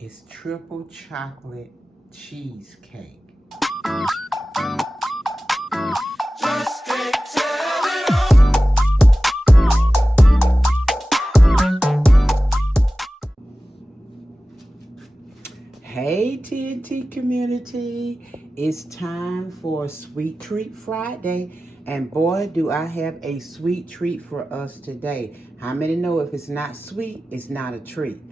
is triple chocolate cheesecake. Hey TNT community, it's time for Sweet Treat Friday, and boy do I have a sweet treat for us today. How many know if it's not sweet, it's not a treat?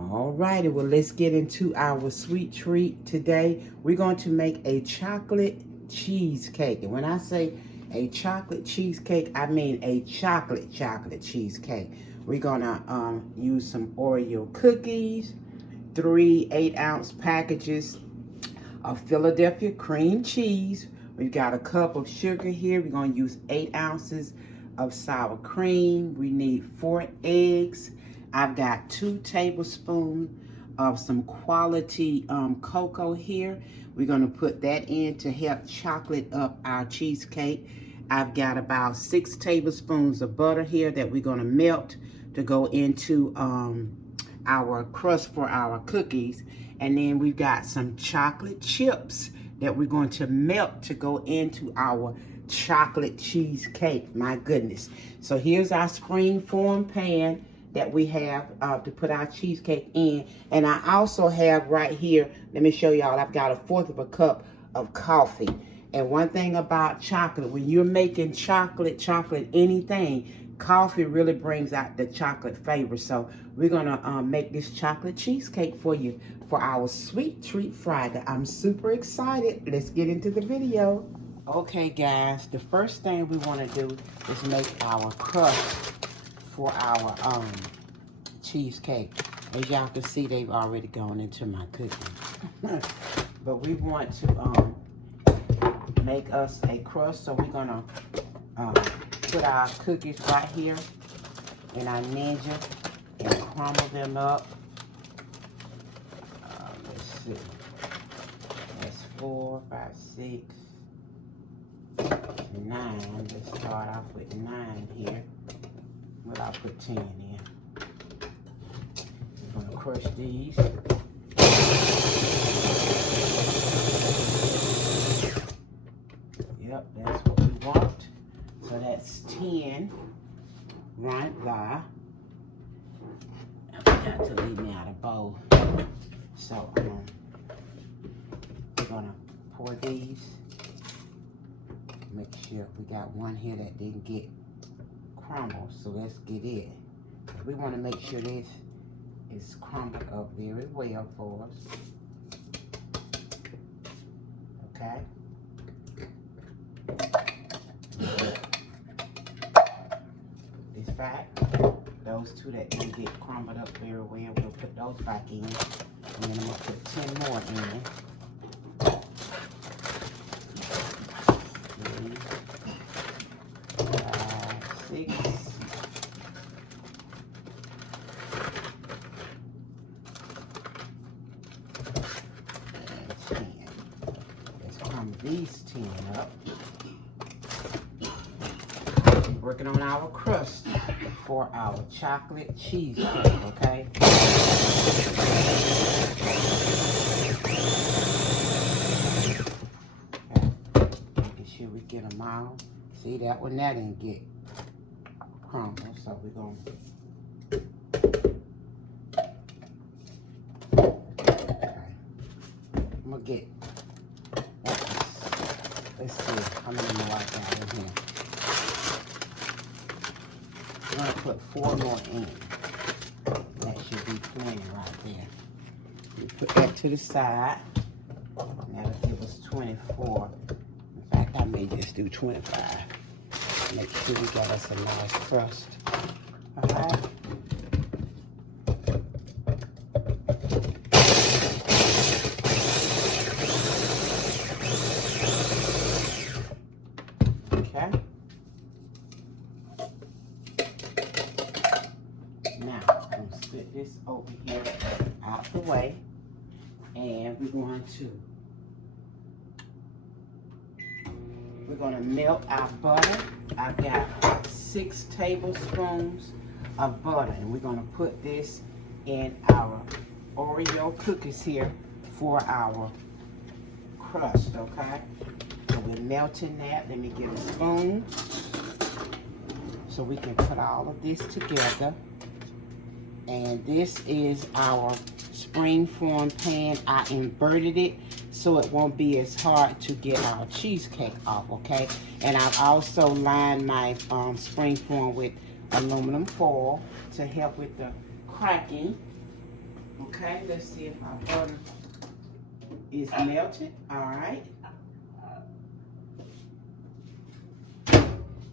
Alrighty, well let's get into our sweet treat today. We're going to make a chocolate cheesecake, and when I say a chocolate cheesecake, I mean a chocolate cheesecake. We're gonna use some Oreo cookies, 3 8-ounce packages of Philadelphia cream cheese. We've got a cup of sugar here. We're going to use 8 ounces of sour cream. We need 4 eggs. I've got 2 tablespoons of some quality cocoa here. We're going to put that in to help chocolate up our cheesecake. I've got about 6 tablespoons of butter here that we're going to melt to go into our crust for our cookies. And then we've got some chocolate chips that we're going to melt to go into our chocolate cheesecake. My goodness. So here's our spring form pan that we have to put our cheesecake in. And I also have right here, let me show y'all, I've got 1/4 of a cup of coffee. And one thing about chocolate, when you're making chocolate anything, coffee really brings out the chocolate flavor. So we're gonna make this chocolate cheesecake for you for our Sweet Treat Friday. I'm super excited. Let's get into the video. Okay guys, the first thing we wanna do is make our crust for our cheesecake. As y'all can see, they've already gone into my cooking. But we want to make us a crust, so we're gonna put our cookies right here in our Ninja and crumble them up. Let's see. That's 4, 5, 6, 9. Let's start off with 9 here. Well, I'll put 10 in. We're gonna crush these. Yep, that's what we want. So that's 10 right there. I forgot to leave me out a bowl. So we're gonna pour these. Make sure we got one here that didn't get crumbled. So let's get it. We want to make sure this is crumbled up very well for us. Okay. This back, those 2 that didn't get crumbled up very well, we'll put those back in, and then I'm gonna put 10 more in. 3, 5, 6, and 10. Let's crumble these 10 up. Working on our crust for our chocolate cheesecake, okay? Making sure we get them all. See, that one that didn't get crumbled, so we're gonna. Okay. I'm gonna get. Let's see how many more I got in here. I'm going to put 4 more in. That should be plenty right there. We put that to the side. Now if it was 24, in fact I may just do 25. Make sure we got us a nice crust. Alright. Okay. Now, I'm going to split this over here out the way, and we're going to melt our butter. I've got 6 tablespoons of butter, and we're going to put this in our Oreo cookies here for our crust, okay? So we're melting that. Let me get a spoon so we can put all of this together. And this is our spring form pan. I inverted it so it won't be as hard to get our cheesecake off, okay? And I've also lined my spring form with aluminum foil to help with the cracking. Okay, let's see if my butter is melted. All right.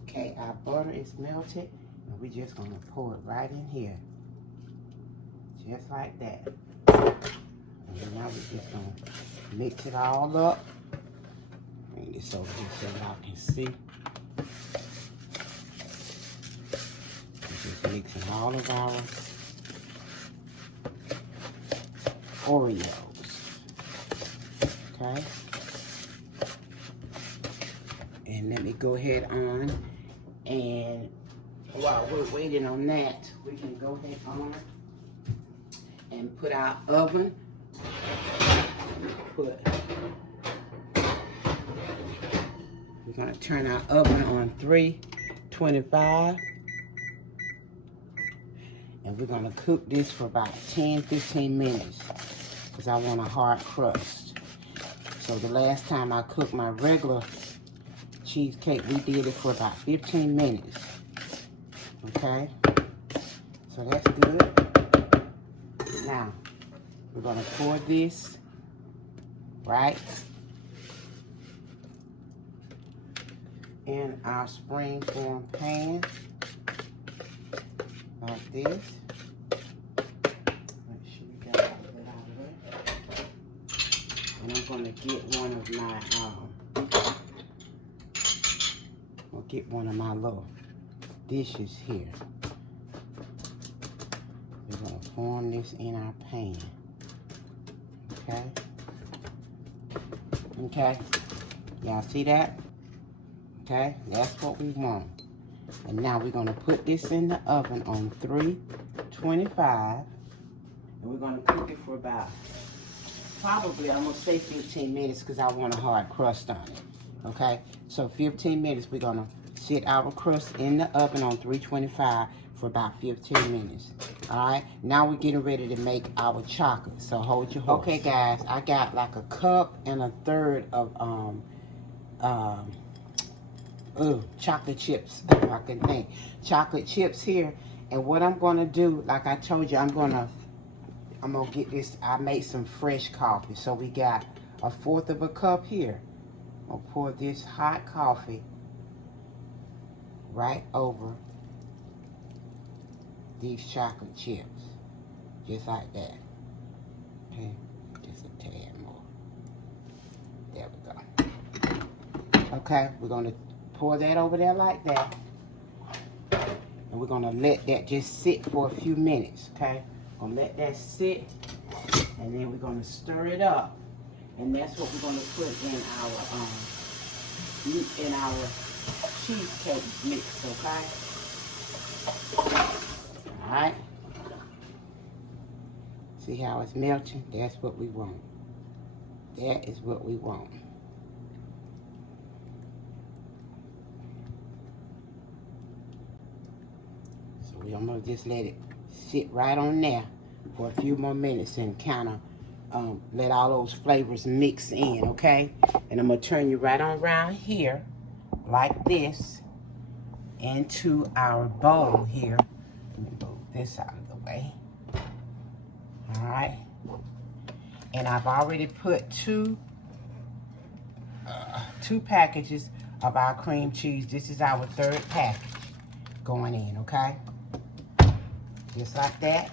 Okay, our butter is melted, and we're just gonna pour it right in here. Just like that. And now we're just gonna mix it all up. Bring this over here so y'all can see. We're just mixing all of our Oreos. Okay. And let me go ahead on, and while we're waiting on that, we can go ahead on and put our oven. We're gonna turn our oven on 325, and we're gonna cook this for about 10-15 minutes because I want a hard crust. So the last time I cooked my regular cheesecake, we did it for about 15 minutes. Okay, so that's good. Now we're gonna pour this right in our spring form pan like this. Make sure we got all that out of there. And I'm gonna get one of my little dishes here. We're gonna form this in our pan. Okay. Okay. Y'all see that? Okay, that's what we want. And now we're gonna put this in the oven on 325. And we're gonna cook it for about, probably, I'm gonna say 15 minutes because I want a hard crust on it. Okay, so 15 minutes, we're gonna sit our crust in the oven on 325 for about 15 minutes. All right, now we're getting ready to make our chocolate, so hold your horse. Okay guys, I got like a cup and a third of chocolate chips. I can think. Chocolate chips here. And what I'm gonna do, like I told you, I'm gonna get this. I made some fresh coffee, so we got 1/4 of a cup here. I'll pour this hot coffee right over these chocolate chips, just like that. Okay, just a tad more. There we go. Okay, we're gonna pour that over there like that, and we're gonna let that just sit for a few minutes. Okay, gonna let that sit, and then we're gonna stir it up, and that's what we're gonna put in our cheesecake mix. Okay. All right. See how it's melting? That's what we want. That is what we want. So I'm gonna just let it sit right on there for a few more minutes and kind of let all those flavors mix in, okay? And I'm gonna turn you right on around here, like this, into our bowl here. Let me move this out of the way. All right. And I've already put two packages of our cream cheese. This is our 3rd package going in, okay? Just like that.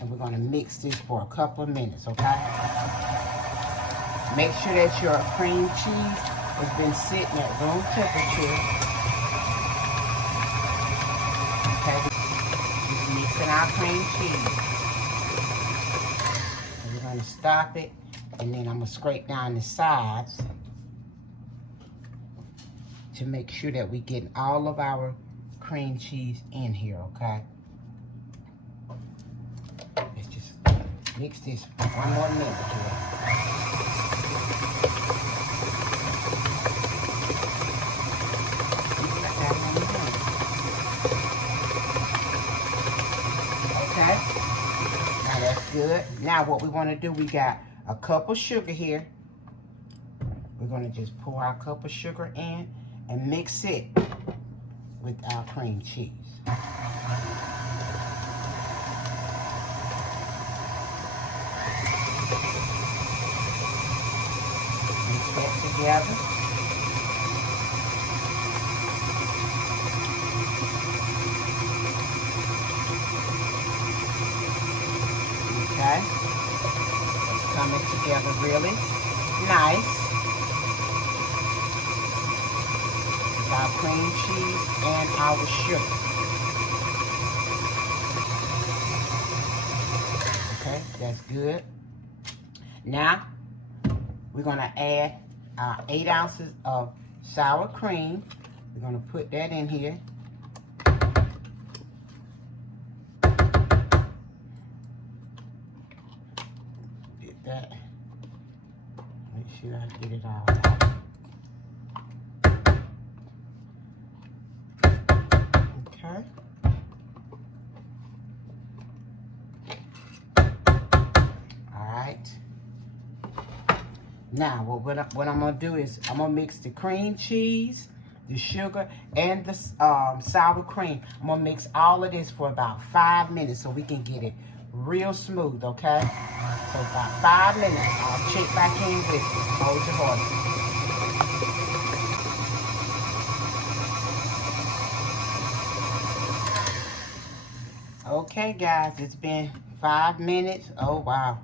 And we're gonna mix this for a couple of minutes, okay? Make sure that your cream cheese has been sitting at room temperature. Okay, just mixing our cream cheese. And we're gonna stop it, and then I'm gonna scrape down the sides to make sure that we get all of our cream cheese in here, okay? Let's just Mix this 1 more minute here. Okay. Now that's good. Now what we want to do, we got a cup of sugar here. We're going to just pour our cup of sugar in and mix it with our cream cheese. Mix that together. Okay. It's coming together really nice. Our cream cheese and our sugar. Okay, that's good. Now, we're going to add our 8 ounces of sour cream. We're going to put that in here. Get that. Make sure I get it all out. Now, what I'm going to do is I'm going to mix the cream cheese, the sugar, and the sour cream. I'm going to mix all of this for about 5 minutes so we can get it real smooth, okay? So about 5 minutes, I'll check back in with you. Hold your horse. Okay, guys, it's been 5 minutes. Oh, wow.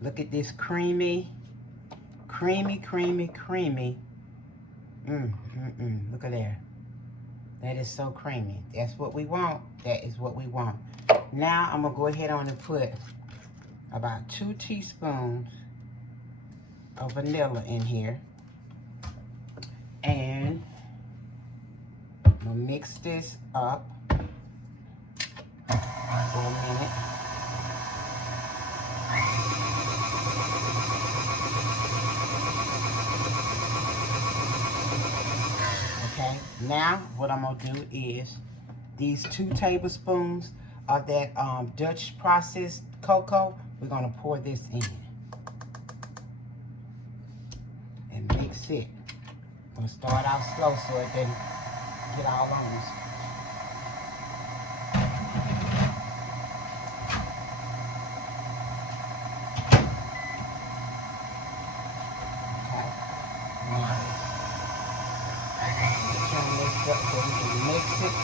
Look at this creamy. Look at there. That is so creamy. That's what we want. That is what we want. Now I'm gonna go ahead on and put about 2 teaspoons of vanilla in here. And I'm gonna mix this up for a minute. Now, what I'm going to do is these 2 tablespoons of that Dutch processed cocoa, we're going to pour this in and mix it. I'm going to start out slow so it doesn't get all on us. So we can mix it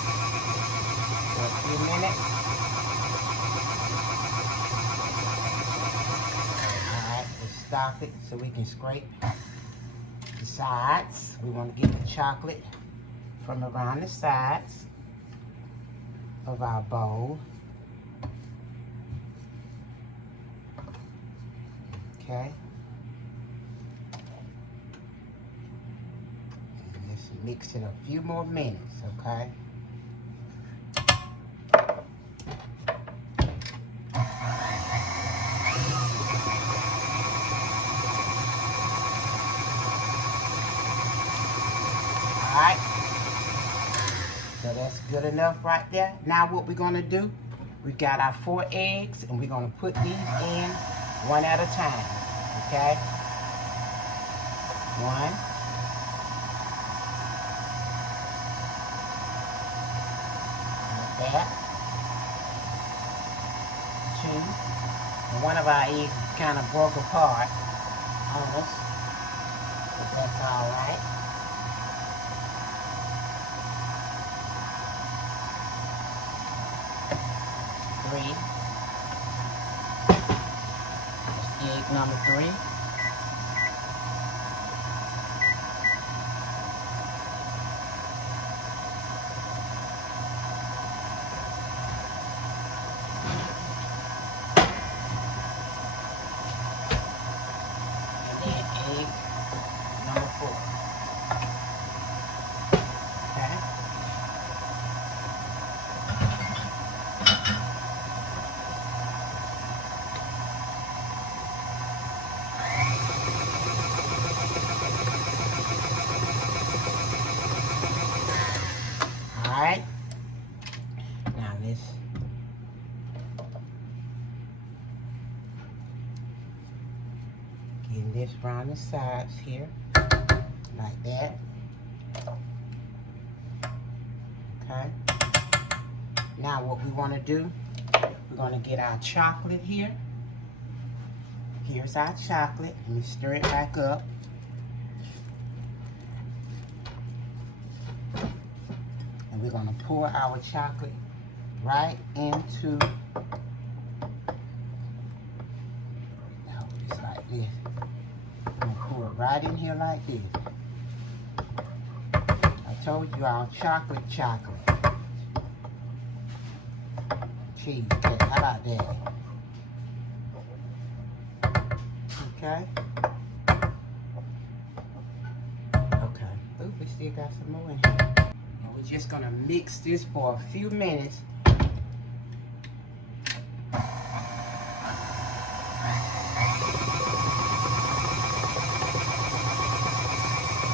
for a few minutes. Alright, we'll stop it so we can scrape the sides. We want to get the chocolate from around the sides of our bowl. Okay. Mix it a few more minutes, okay? Alright. So that's good enough right there. Now what we're going to do, we've got our 4 eggs, and we're going to put these in one at a time, okay? 1. That. 2. And one of our eggs kind of broke apart on us, but that's all right. 3. That's egg number 3. Getting this around the sides here, like that. Okay. Now what we want to do, we're going to get our chocolate here. Here's our chocolate. Let me stir it back up. And we're going to pour our chocolate right into, just like this. I'm going to pour it right in here like this. I told you our chocolate. Cheesecake, how about that? Okay. Okay. Ooh, we still got some more in here. And we're just gonna mix this for a few minutes.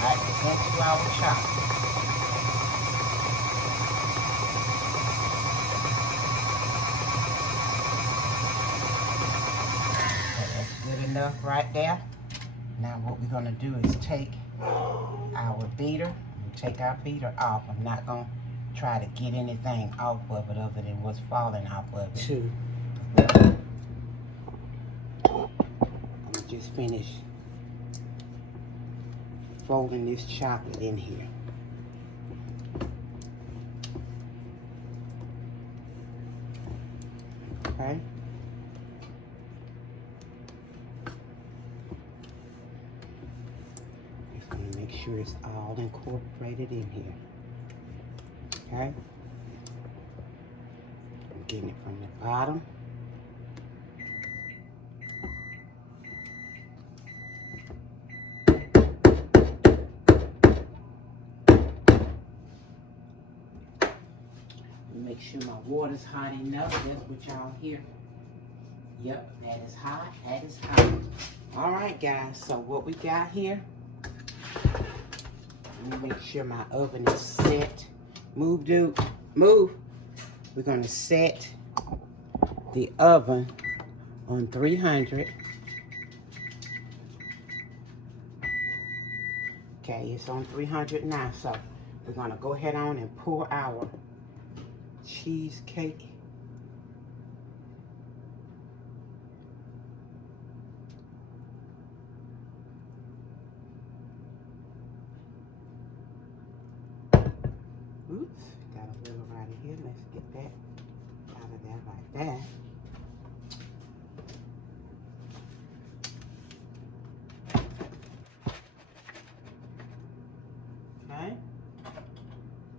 Right into our chocolate. Enough right there. Now what we're going to do is take our beater and take our beater off. I'm not going to try to get anything off of it other than what's falling off of it. I'm just finished folding this chocolate in here. Okay. Make sure it's all incorporated in here. Okay? I'm getting it from the bottom. Make sure my water's hot enough. That's what y'all hear. Yep, that is hot. That is hot. All right, guys. So what we got here. Let me make sure my oven is set. Move, dude. Move. We're going to set the oven on 300. Okay, it's on 300 now. So we're going to go ahead on and pour our cheesecake. Oops, got a little right here. Let's get that out of there like that. Okay. I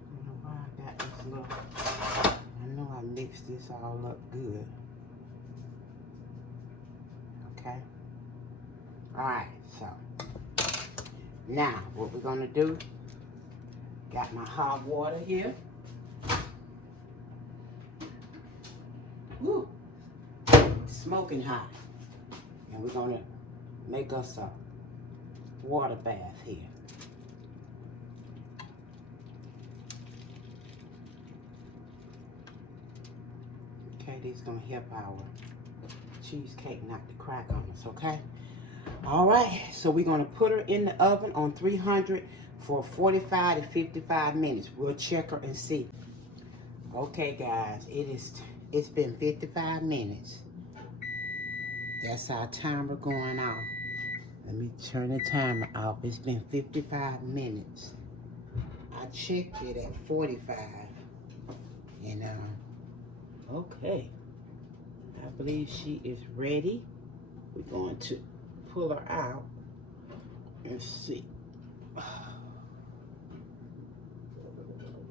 don't know why I got this little. I know I mixed this all up good. Okay. Alright, so now what we're gonna do. Got my hot water here. Woo! Smoking hot. And we're gonna make us a water bath here. Okay, this is gonna help our cheesecake not to crack on us, okay? All right, so we're gonna put her in the oven on 300 for 45 to 55 minutes. We'll check her and see. Okay, guys, it's been 55 minutes. That's our timer going off. Let me turn the timer off. It's been 55 minutes. I checked it at 45. And okay. I believe she is ready. We're going to pull her out and see.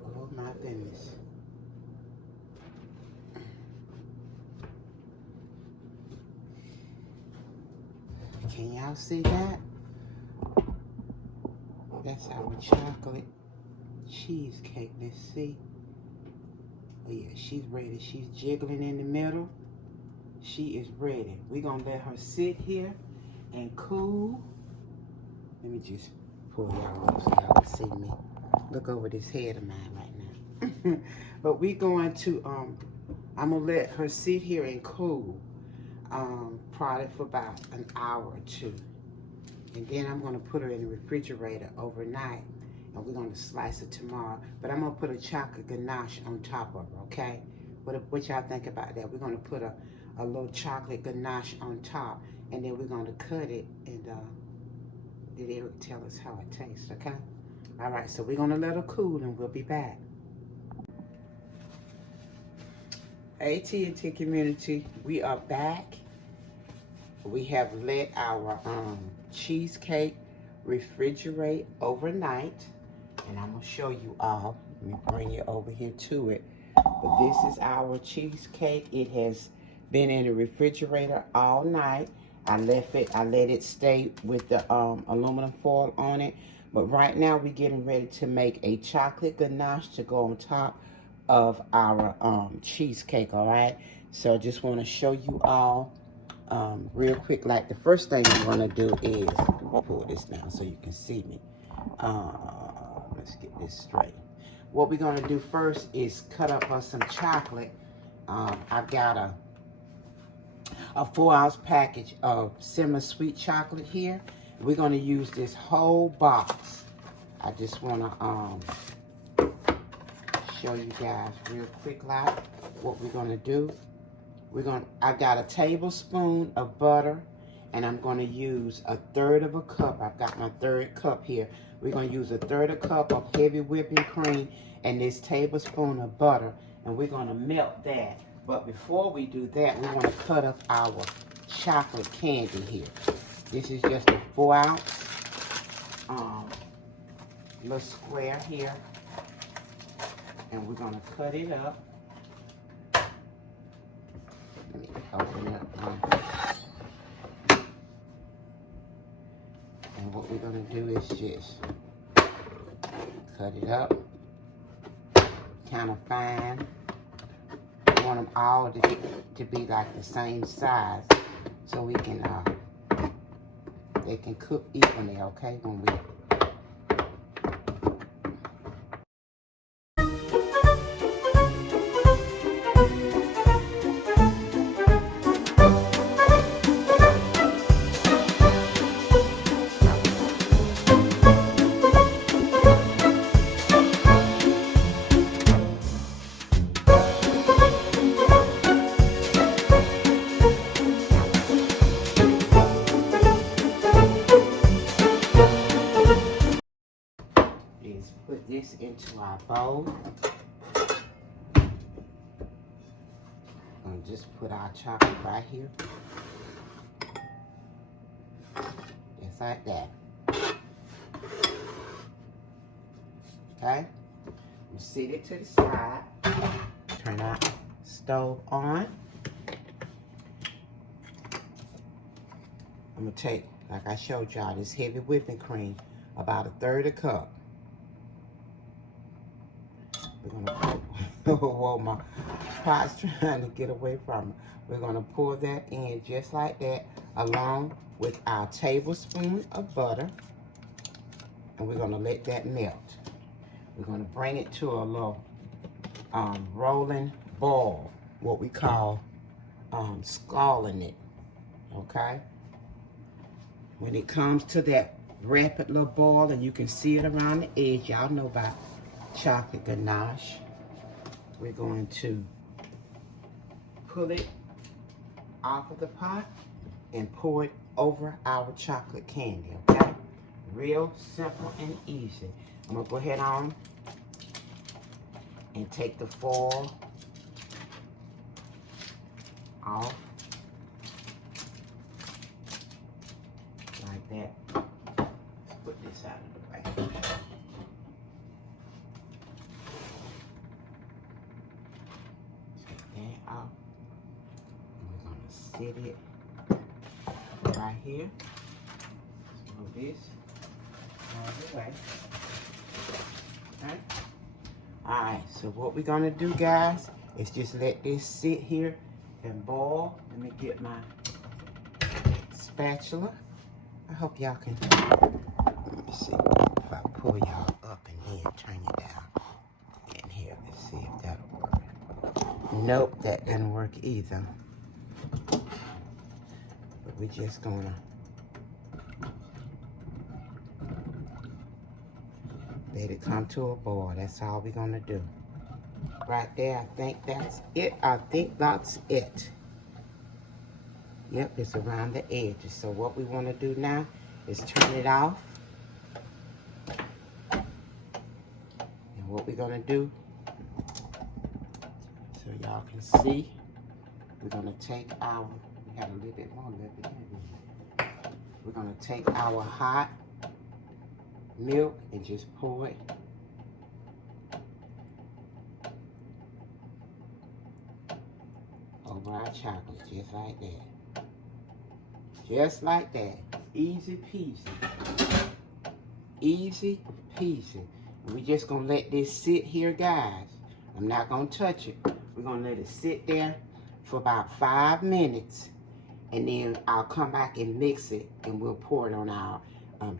Oh my goodness. Can y'all see that? That's our chocolate cheesecake. Let's see. Oh yeah, she's ready. She's jiggling in the middle. She is ready. We're gonna let her sit here and cool. Let me just pull y'all up so y'all can see me. Look over this head of mine right now. But we're going to, I'm gonna let her sit here and cool, probably for about an hour or two. And then I'm gonna put her in the refrigerator overnight. And we're gonna slice it tomorrow. But I'm gonna put a chocolate ganache on top of her, okay? What y'all think about that? We're gonna put a little chocolate ganache on top, and then we're gonna cut it, and let Eric tell us how it tastes, okay? All right, so we're gonna let her cool, and we'll be back. AT&T community, we are back. We have let our cheesecake refrigerate overnight, and I'm gonna show you all. Let me bring you over here to it. But this is our cheesecake. It has been in the refrigerator all night. I let it stay with the aluminum foil on it. But right now we're getting ready to make a chocolate ganache to go on top of our cheesecake, all right? So I just want to show you all real quick. Like, the first thing I'm going to do is pull this down so you can see me. Let's get this straight. What we're going to do first is cut up some chocolate. I've got a 4-ounce package of semi-sweet chocolate here. We're going to use this whole box. I just want to show you guys real quick like what we're going to do. I've got a tablespoon of butter, and I'm going to use 1/3 of a cup. I've got my 1/3 cup here. We're going to use 1/3 a cup of heavy whipping cream and this tablespoon of butter, and we're going to melt that. But before we do that, we want to cut up our chocolate candy here. This is just a 4-ounce little square here, and we're going to cut it up. Let me open it up. And what we're going to do is just cut it up kind of fine. We want them all to be like the same size, so we can they can cook evenly, okay, when we put this into our bowl. And just put our chocolate right here. Just like that. Okay? We'll set it to the side. Turn our stove on. I'm gonna take, like I showed y'all, this heavy whipping cream, about 1/3 a cup. We're gonna put, whoa, my pot's trying to get away from it. We're gonna pour that in just like that, along with our tablespoon of butter, and we're gonna let that melt. We're gonna bring it to a little rolling ball, what we call scalding it, okay? When it comes to that rapid little boil, and you can see it around the edge, y'all know about chocolate ganache, we're going to pull it off of the pot and pour it over our chocolate candy, okay? Real simple and easy. I'm gonna go ahead on and take the foil off like that. Let's put this out of the way. Take that off. And we're gonna sit it right here. Let's move this out of the way. Okay. All right, so what we're gonna do, guys, is just let this sit here and boil. Let me get my spatula. I hope y'all can, let me see if I pull y'all up and then turn you down in here. Let's see if that'll work. Nope, that didn't work either. But we're just gonna Let it come to a boil. That's all we're gonna do. Right there, I think that's it. I think that's it. Yep, it's around the edges. So what we want to do now is turn it off. And what we're going to do, so y'all can see, we're going to take our, we got a little bit more left. We're going to take our hot milk and just pour it over our chocolate, just like that. Just like that. Easy peasy. Easy peasy. And we just gonna let this sit here, guys. I'm not gonna touch it. We're gonna let it sit there for about 5 minutes. And then I'll come back and mix it and we'll pour it on our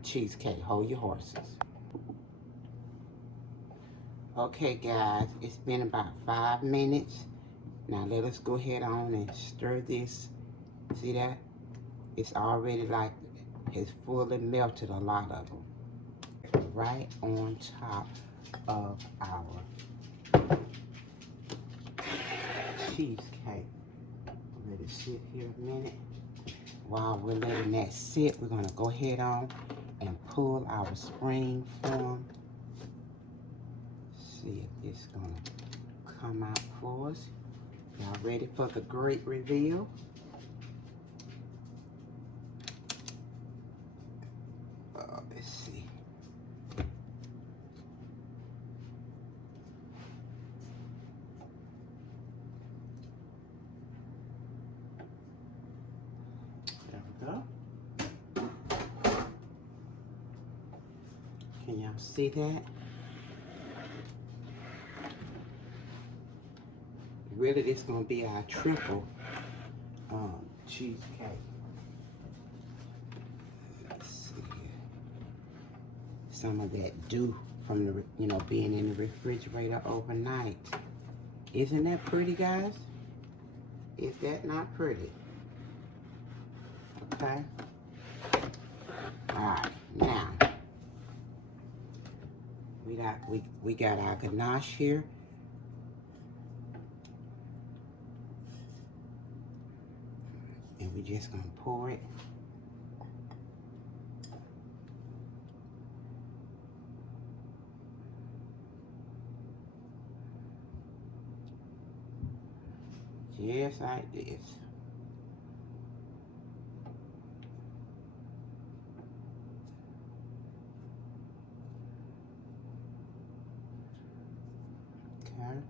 cheesecake. Hold your horses. Okay, guys, it's been about 5 minutes. Now let us go ahead on and stir this. See that? It's already like it's fully melted, a lot of them. Right on top of our cheesecake. Let it sit here a minute. While we're letting that sit, we're gonna go ahead on and pull our spring form. See if it's gonna come out for us. Y'all ready for the great reveal? Let's see. There we go. Can y'all see that? Really, this is going to be our triple cheesecake. Let's see here. Some of that dew from the, being in the refrigerator overnight. Isn't that pretty, guys? Is that not pretty? Okay. All right, now we got our ganache here. And we're just gonna pour it. Just like this. Okay.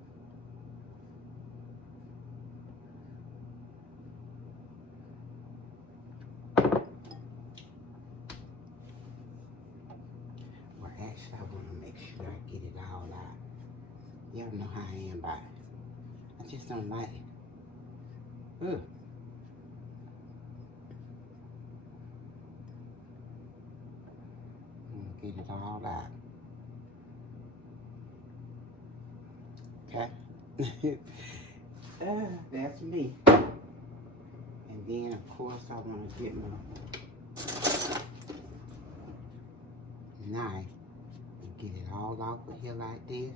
Well, actually, I want to make sure I get it all out. Y'all know how I am about it. I just don't like it. Ugh. Get it all out. Okay. That's me. And then, of course, I want to get my knife and get it all off of here like this.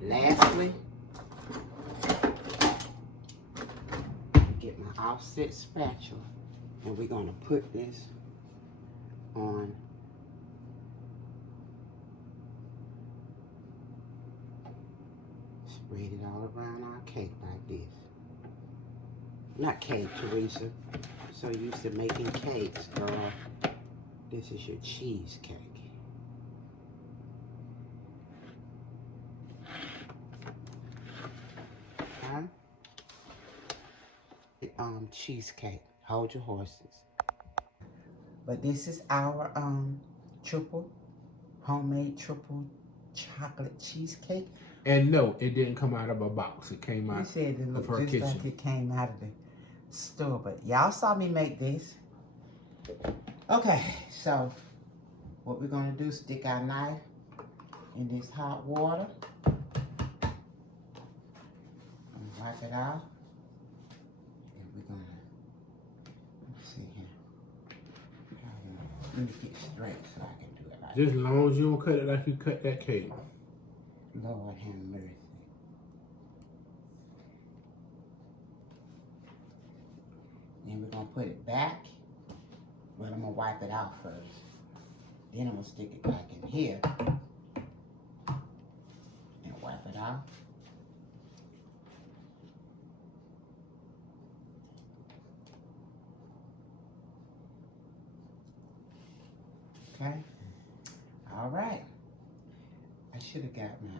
Lastly, get my offset spatula, and we're going to put this on spread it all around our cake like this. Not cake, Teresa. So used to making cakes, girl. This is your cheesecake. Okay? Cheesecake. Hold your horses. But this is our homemade triple chocolate cheesecake. And no, it didn't come out of a box. It came out of her kitchen. You said it looked just like it came out of the store, but y'all saw me make this. Okay, so what we're gonna do, stick our knife in this hot water and wipe it out. And we're gonna, let's see here. Let me get straight so I can do it like Just as long as you don't cut it like you cut that cake. Lord have mercy. Then we're gonna put it back, but I'm gonna wipe it out first. Then I'm gonna stick it back in here and wipe it out. Okay. All right. I should have got my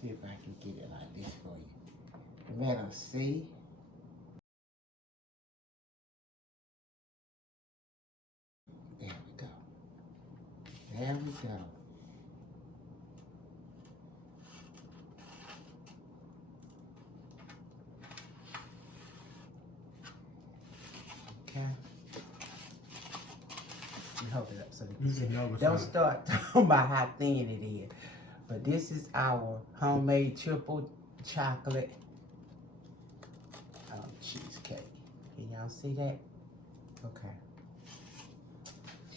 see if I can get it like this for you. Let us see. There we go. There we go. Okay. Let me hold it up so that you can don't start talking about how thin it is. But this is our homemade triple chocolate cheesecake. Can y'all see that? Okay.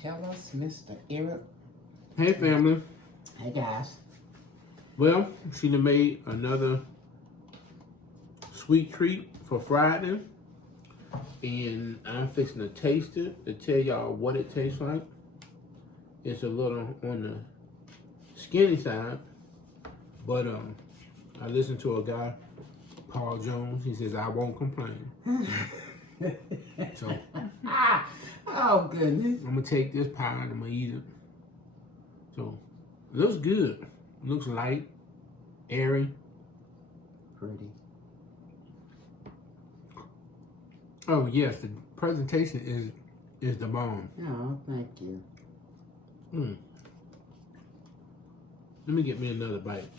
Tell us, Mr. Eric. Hey, family. Hey, guys. Well, she done made another sweet treat for Friday. And I'm fixing to taste it to tell y'all what it tastes like. It's a little on the skinny side. But I listened to a guy, Paul Jones. He says, I won't complain. So, oh, goodness. I'm going to take this pie and I'm going to eat it. So, it looks good. It looks light, airy. Pretty. Oh, yes. The presentation is the bomb. Oh, thank you. Let me get me another bite.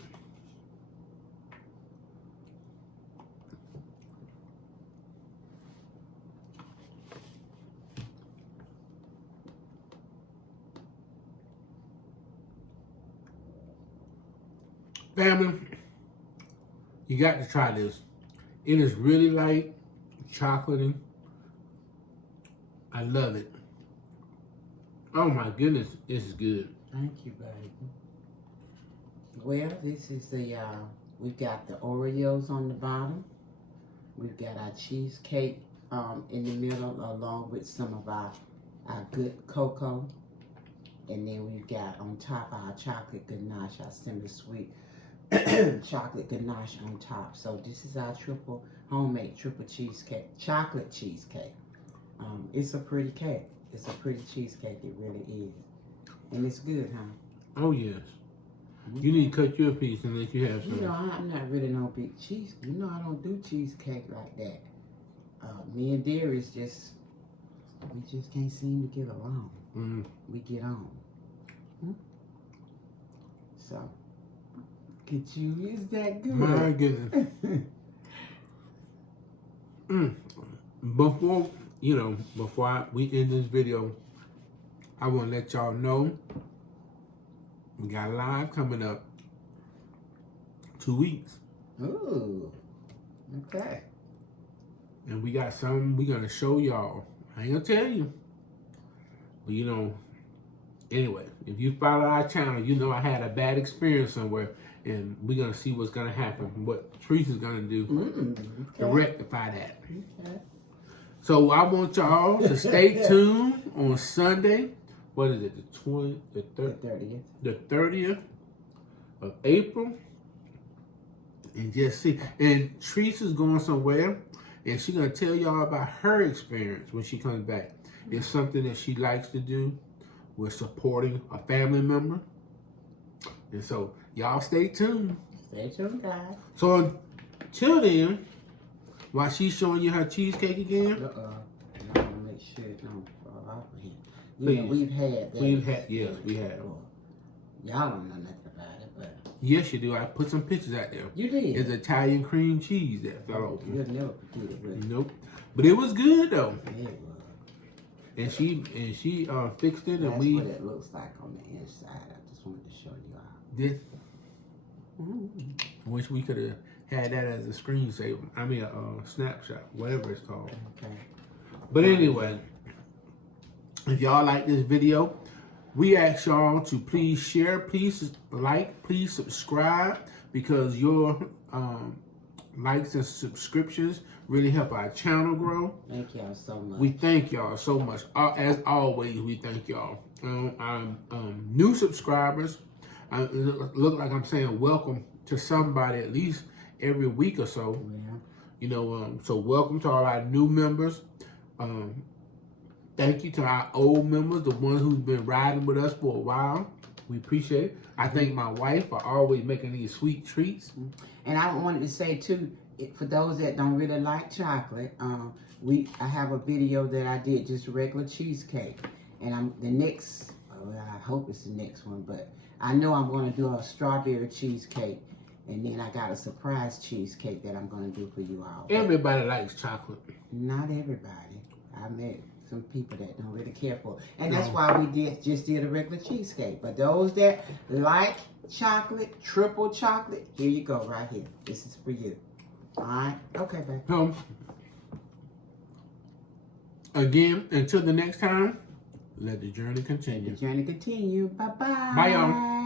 Family, you got to try this. It is really light, chocolatey. I love it. Oh my goodness, it's good. Thank you, baby. Well, this is the, we've got the Oreos on the bottom. We've got our cheesecake in the middle along with some of our good cocoa. And then we've got on top our chocolate ganache, our semi-sweet chocolate ganache on top. So this is our homemade triple cheesecake, chocolate cheesecake. It's a pretty cake. It's a pretty cheesecake, it really is. And it's good, huh? Oh yes. You need to cut your piece and let you have some. You know, I'm not really no big cheese. You know, I don't do cheesecake like that. Me and Darius we just can't seem to get along. We get on. So, could you is that good? My goodness. Before we end this video, I want to let y'all know we got a live coming up 2 weeks. Ooh, okay. And we got something we're going to show y'all. I ain't going to tell you. But anyway, if you follow our channel, you know I had a bad experience somewhere. And we're going to see what's going to happen, what Teresa's going to do to rectify that. Okay. So I want y'all to stay tuned on Sunday. What is it? The 30th of April. And just see. And Teresa's going somewhere. And she's going to tell y'all about her experience when she comes back. It's something that she likes to do. We're supporting a family member. And so, y'all stay tuned. Stay tuned, guys. So, until then, while she's showing you her cheesecake again. I want to make sure it don't fall off of here. Yeah, we've had that. Yes, we have. Y'all don't know nothing about it, but. Yes, you do. I put some pictures out there. You did. It's Italian cream cheese that fell over. You'll never forget it, really. Nope. But it was good, though. Yeah, it was. And she fixed it, and That's what it looks like on the inside. I just wanted to show you all. This. Wish we could have had that as a screensaver. I mean, a snapshot, whatever it's called. Okay. But anyway, If y'all like this video, we ask y'all to please share, please like, please subscribe, because your likes and subscriptions really help our channel grow. Thank y'all so much. We thank y'all so much. As always, we thank y'all. New subscribers, look like I'm saying welcome to somebody at least every week or so. Yeah. You know, so welcome to all our new members. Thank you to our old members, the ones who's been riding with us for a while. We appreciate it. I thank my wife for always making these sweet treats. And I wanted to say too, for those that don't really like chocolate, I have a video that I did just regular cheesecake, and I hope it's the next one, but I know I'm going to do a strawberry cheesecake, and then I got a surprise cheesecake that I'm going to do for you all. Everybody likes chocolate. Not everybody. I met some people that don't really care for it. And that's why we just did a regular cheesecake. But those that like chocolate, triple chocolate, here you go right here. This is for you. All right? Okay, babe. So, again, until the next time, let the journey continue. Let the journey continue. Bye-bye. Bye, y'all.